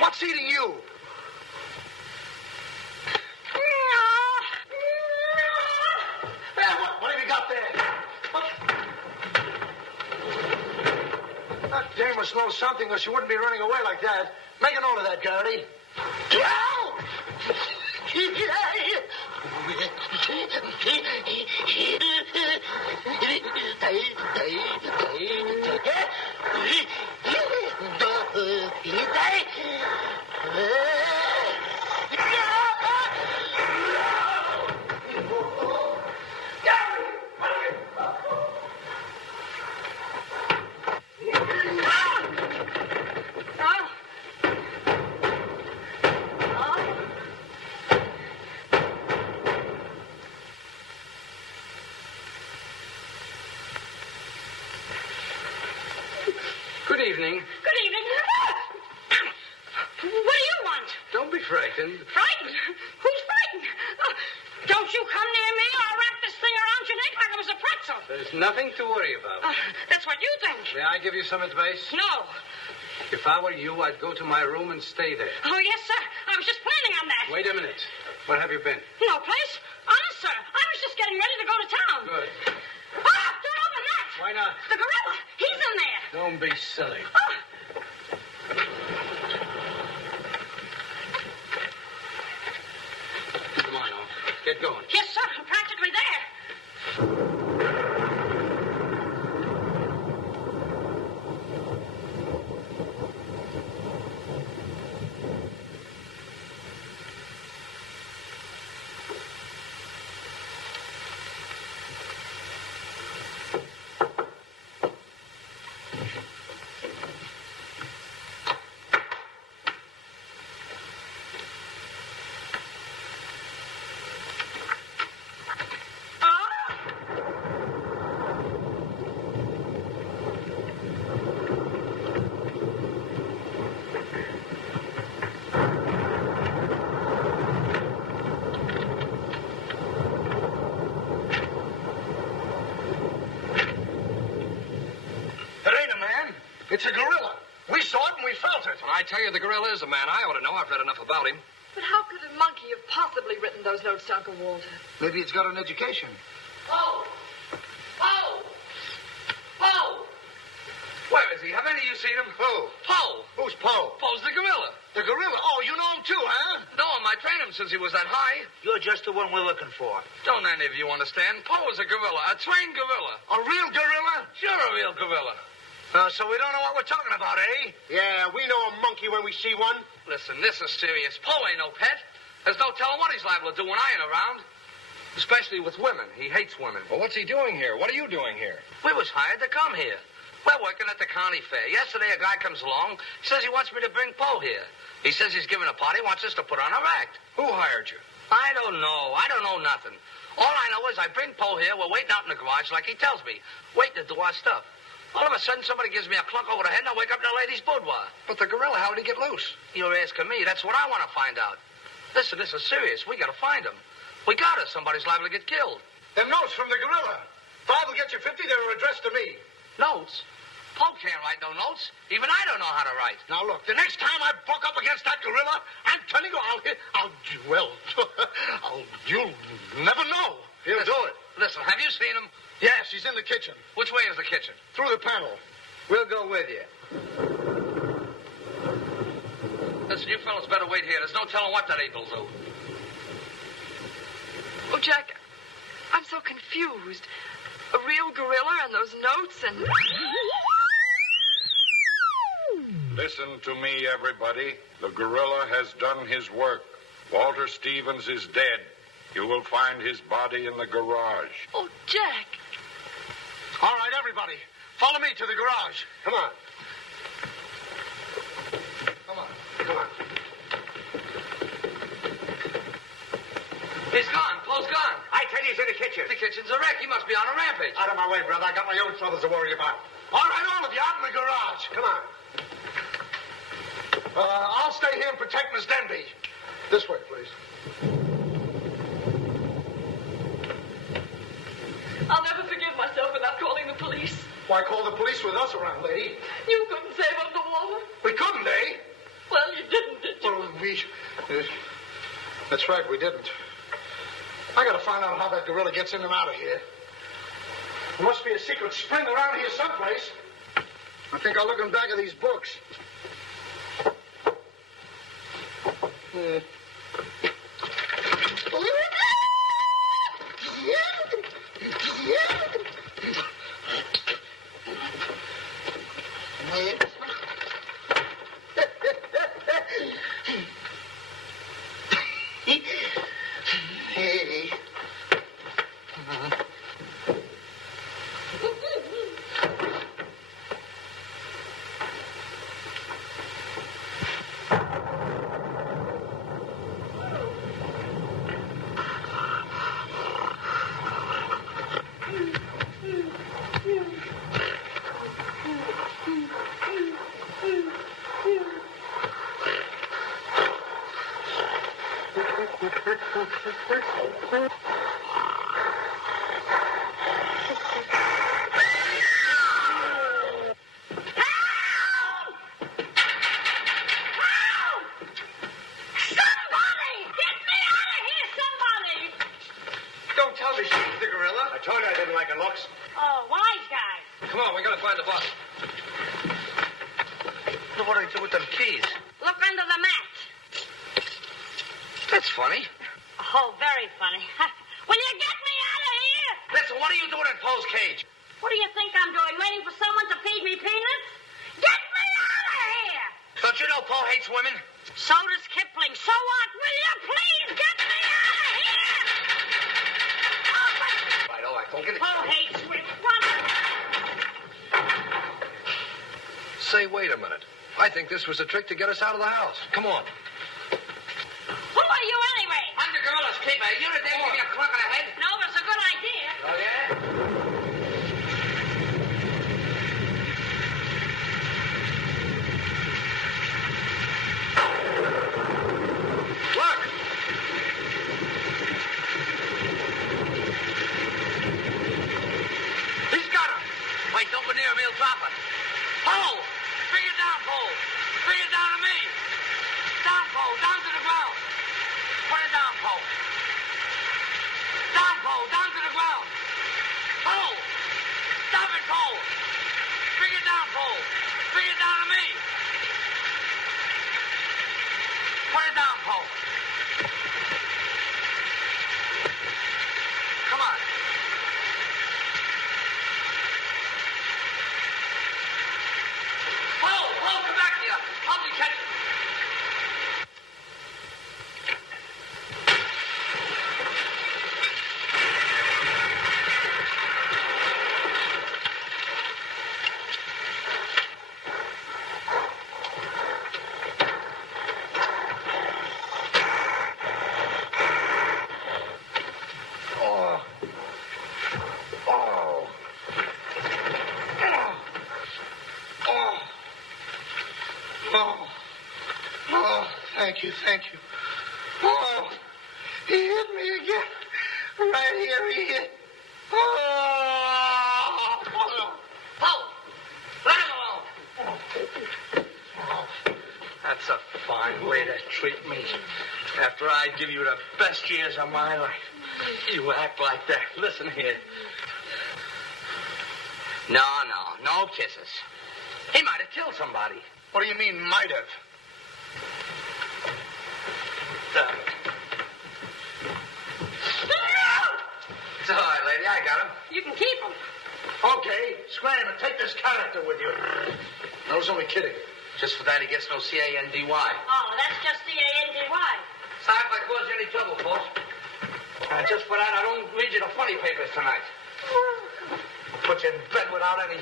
What's eating you? What have you got there? That dame must know something or she wouldn't be running away like that. Make a note of that, Garrity. Good evening. Good evening. What do you want? Don't be frightened. Frightened? Who's frightened? Don't you come near me or I'll wrap this thing around your neck like it was a pretzel. There's nothing to worry about. That's what you think. May I give you some advice? No. If I were you, I'd go to my room and stay there. Oh, yes, sir. I was just planning on that. Wait a minute. Where have you been? No place. Honest, sir. I was just getting ready to go to town. Good. Don't open that. Why not? The gorilla. He's in there. Don't be silly. Come on, Owen. Get going. Yes, sir. I'm practically there. It's a gorilla. We saw it and we felt it. When I tell you the gorilla is a man, I ought to know. I've read enough about him. But how could a monkey have possibly written those notes to Uncle Walter? Maybe it's got an education. Oh! Oh! Oh! Where is he? Have any of you seen him? Who? Poe. Who's Poe? Poe's the gorilla. The gorilla? Oh, you know him too, huh? No, I trained him since he was that high. You're just the one we're looking for. Don't any of you understand? Poe is a gorilla, a trained gorilla. A real gorilla? Sure, a real gorilla. So we don't know what we're talking about, eh? Yeah, we know a monkey when we see one. Listen, this is serious. Poe ain't no pet. There's no telling what he's liable to do when I ain't around. Especially with women. He hates women. Well, what's he doing here? What are you doing here? We was hired to come here. We're working at the county fair. Yesterday, a guy comes along, says he wants me to bring Poe here. He says he's giving a party, wants us to put on our act. Who hired you? I don't know. I don't know nothing. All I know is I bring Poe here, we're waiting out in the garage like he tells me, waiting to do our stuff. All of a sudden, somebody gives me a clunk over the head and I wake up in a lady's boudoir. But the gorilla, how did he get loose? You're asking me. That's what I want to find out. Listen, this is serious. We got to find him. We got it. Somebody's liable to get killed. Them notes from the gorilla. Bob will get you 50. They were addressed to me. Notes? Poe can't write no notes. Even I don't know how to write. Now, look, the next time I buck up against that gorilla, I'm telling you, you'll never know. He'll do it. Listen, have you seen him? Yes, he's in the kitchen. Which way is the kitchen? Through the panel. We'll go with you. Listen, you fellas better wait here. There's no telling what that ape'll do. Oh, Jack, I'm so confused. A real gorilla and those notes and... Listen to me, everybody. The gorilla has done his work. Walter Stevens is dead. You will find his body in the garage. Oh, Jack. All right, everybody. Follow me to the garage. Come on. Come on. Come on. He's gone. Poe's gone. I tell you, he's in the kitchen. The kitchen's a wreck. He must be on a rampage. Out of my way, brother. I got my own troubles to worry about. All right, all of you out in the garage. Come on. I'll stay here and protect Miss Denby. This way, please. I'll never forgive myself without calling the police. Why call the police with us around, lady? You couldn't save up the water. We couldn't, eh? Well, you didn't, did you? Well, that's right, we didn't. I gotta find out how that gorilla gets in and out of here. There must be a secret spring around here someplace. I think I'll look in the back of these books. Hey. This was a trick to get us out of the house. Come on. Who are you anyway? I'm the gorilla's keeper. You the day give me a clunk on the head? No, but it's a good idea. Oh, yeah? Look! He's got him. Wait, don't go near him. He'll drop it. Poe! Bring it down, Poe! Bring it down to me! Down, Poe! Down to the ground! Put it down, Poe! Down, Poe! Down to the ground! Poe! Help me catch it. Thank you. Oh, he hit me again. Right here, he hit. Oh! Paul! Let him alone! That's a fine way to treat me. After I give you the best years of my life, you act like that. Listen here. No kisses. He might have killed somebody. What do you mean, might have? It's all right, lady. I got him. You can keep him. Okay, scram and take this character with you. I was only kidding. Just for that, he gets no C-A-N-D-Y. Oh, that's just C-A-N-D-Y. Sorry if I caused you any trouble, folks. Just for that, I don't read you the funny papers tonight. I'll put you in bed without any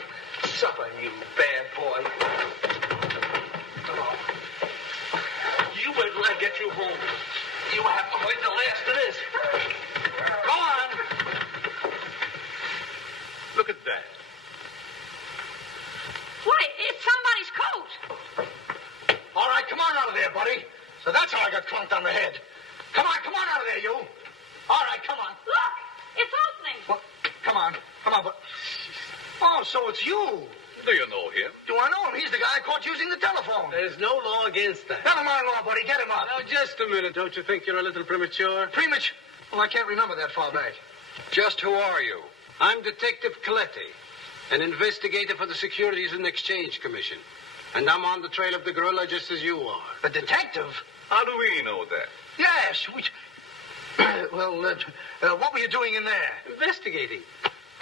supper, you bad boy. You wait till I get you home. You have to wait the last of this. Go on. Look at that. Why, it's somebody's coat. All right, come on out of there, buddy. So that's how I got clunked on the head. Come on out of there, you. All right, come on. Look, it's opening. Well, come on, but... Oh, so it's you. Do you know him? Do I know him? He's the guy I caught using the telephone. There's no law against that. Never mind law, buddy. Get him up. Now, just a minute. Don't you think you're a little premature? Premature? Well, I can't remember that far back. Just who are you? I'm Detective Coletti, an investigator for the Securities and Exchange Commission. And I'm on the trail of the gorilla just as you are. The detective? How do we know that? Yes. Well, what were you doing in there? Investigating.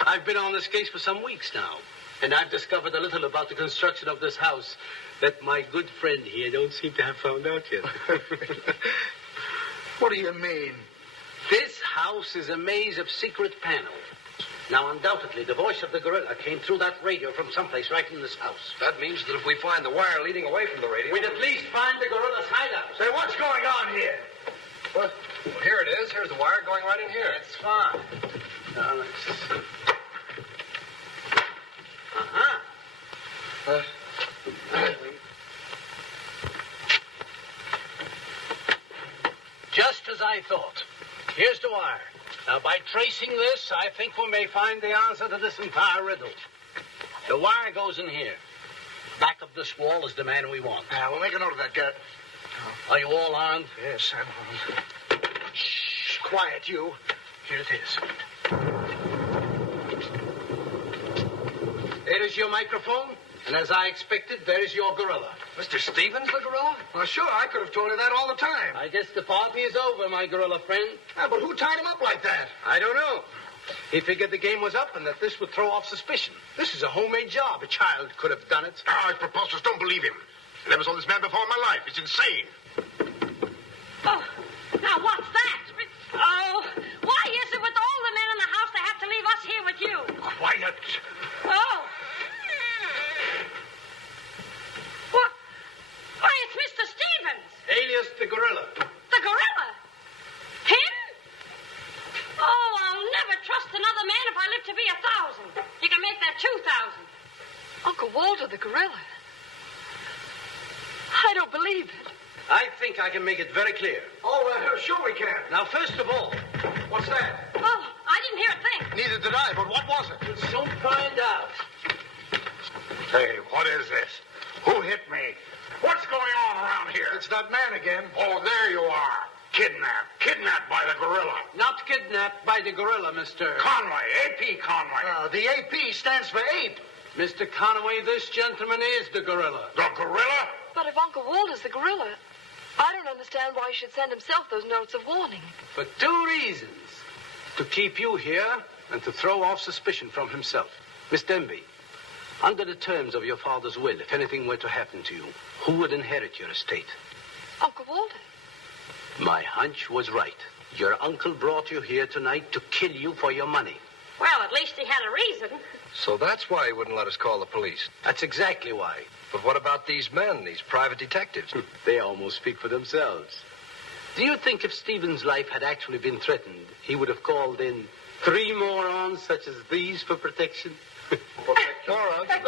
I've been on this case for some weeks now. And I've discovered a little about the construction of this house that my good friend here don't seem to have found out yet. What do you mean? This house is a maze of secret panels. Now, undoubtedly, the voice of the gorilla came through that radio from someplace right in this house. That means that if we find the wire leading away from the radio... we'd at least find the gorilla's hideout. Say, what's going on here? What? Well, here it is. Here's the wire going right in here. That's fine. Now, let's see. Just as I thought. Here's the wire. Now, by tracing this, I think we may find the answer to this entire riddle. The wire goes in here. Back of this wall is the man we want. We'll make a note of that, Garrett. Are you all armed? Yes, I'm armed. Shh, quiet, you. Here it is. There is your microphone, and as I expected, there is your gorilla. Mr. Stevens, the gorilla? Well, sure, I could have told you that all the time. I guess the party is over, my gorilla friend. But who tied him up like that? I don't know. He figured the game was up and that this would throw off suspicion. This is a homemade job. A child could have done it. It's preposterous. Don't believe him. I never saw this man before in my life. It's insane. Oh, now what's that? Oh, why is it with all the men in the house they have to leave us here with you? Quiet. Oh. What? Why, it's Mr. Stevens. Alias the gorilla. The gorilla? Him? Oh, I'll never trust another man if I live to be 1,000. You can make that 2,000. Uncle Walter, the gorilla. I don't believe it. I think I can make it very clear. Oh, sure we can. Now, first of all, What's that? Oh, I didn't hear a thing. Neither did I, but what was it? we'll soon find out. Hey, what is this? Who hit me? What's going on around here? It's that man again. Oh, there you are. Kidnapped. Kidnapped by the gorilla. Not kidnapped by the gorilla, Mr. Conway. A.P. Conway. The AP stands for ape. Mr. Conway, this gentleman is the gorilla. The gorilla? But if Uncle Walter's the gorilla, I don't understand why he should send himself those notes of warning. For 2 reasons. To keep you here and to throw off suspicion from himself. Miss Denby, Under the terms of your father's will, if anything were to happen to you, who would inherit your estate? Uncle Walter. My hunch was right. Your uncle brought you here tonight to kill you for your money. Well, at least he had a reason. So that's why he wouldn't let us call the police. That's exactly why. But what about these men, these private detectives? They almost speak for themselves. Do you think if Stephen's life had actually been threatened, he would have called in 3 morons such as these for protection? Morons? Hey,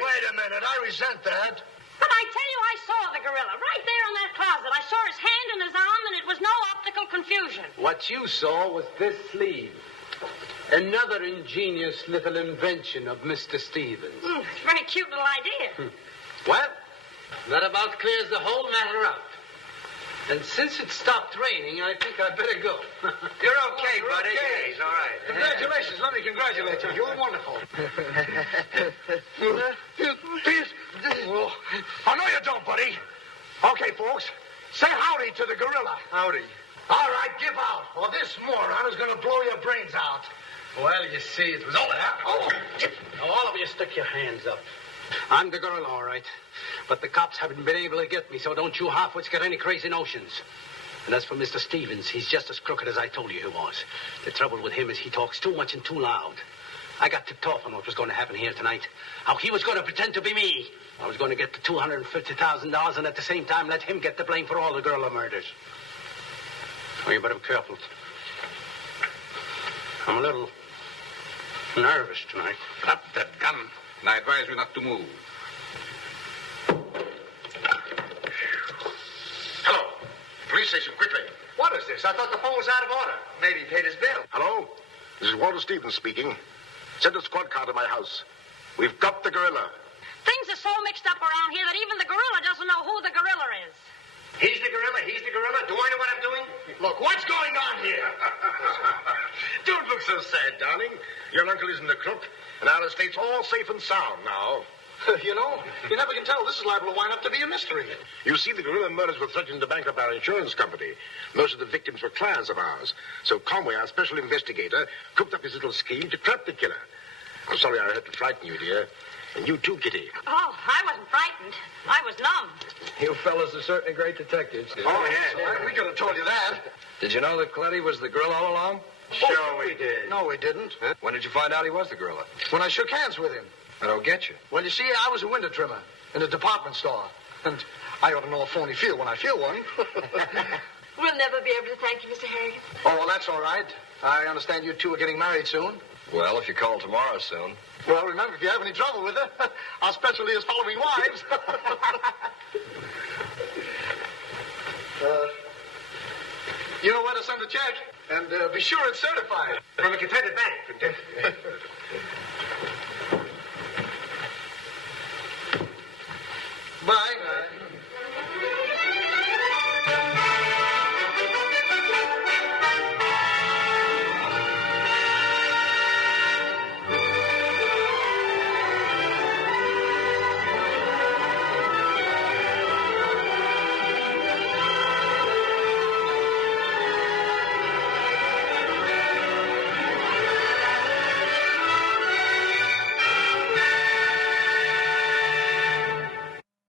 wait a minute. I resent that. But I tell you, I saw the gorilla right there in that closet. I saw his hand and his arm, and it was no optical confusion. What you saw was this sleeve. Another ingenious little invention of Mr. Stevens. It's a very cute little idea. Well, that about clears the whole matter up. And since it stopped raining, I think I'd better go. You're okay, buddy. Okay. He's all right. Congratulations. Let me congratulate you. You were wonderful. Please. Oh, no, you don't, buddy. Okay, folks. Say howdy to the gorilla. Howdy. All right, give out, or this moron is going to blow your brains out. Well, you see, it was all that. Oh, Now, all of you stick your hands up. I'm the gorilla, all right. But the cops haven't been able to get me, so don't you halfwits get any crazy notions. And as for Mr. Stevens, he's just as crooked as I told you he was. The trouble with him is he talks too much and too loud. I got tipped off on what was going to happen here tonight. How he was going to pretend to be me. I was going to get the $250,000 and at the same time let him get the blame for all the gorilla murders. Oh, you better be careful. I'm a little nervous tonight. Drop that gun, and I advise you not to move. Hello. Police station, quickly. What is this? I thought the phone was out of order. Maybe he paid his bill. Hello? This is Walter Stevens speaking. Send a squad car to my house. We've got the gorilla. Things are so mixed up around here that even the gorilla doesn't know who the gorilla is. He's the gorilla. He's the gorilla. Do I know what I'm doing? look, what's going on here? Don't look so sad, darling. Your uncle isn't a crook, and our estate's all safe and sound now. You know, you never can tell. This is liable to wind up to be a mystery. You see, the gorilla murders were threatening to bankrupt our insurance company. Most of the victims were clients of ours. So Conway, our special investigator, cooked up his little scheme to trap the killer. I'm sorry I had to frighten you, dear. And you too, Kitty. Oh, I wasn't frightened. I was numb. You fellas are certainly great detectives. Oh, yeah. We could have told you that. Did you know that Coletti was the gorilla all along? Sure we did. No, we didn't. Huh? When did you find out he was the gorilla? When I shook hands with him. I don't get you. Well, you see, I was a window trimmer in a department store. And I ought to know a phony feel when I feel one. We'll never be able to thank you, Mr. Harrigan. Oh, well, that's all right. I understand you two are getting married soon. Well, if you call tomorrow soon. Well, remember, if you have any trouble with her, our specialty is following wives. You know where to send the check? And be sure it's certified. From a Confederate bank. Bye.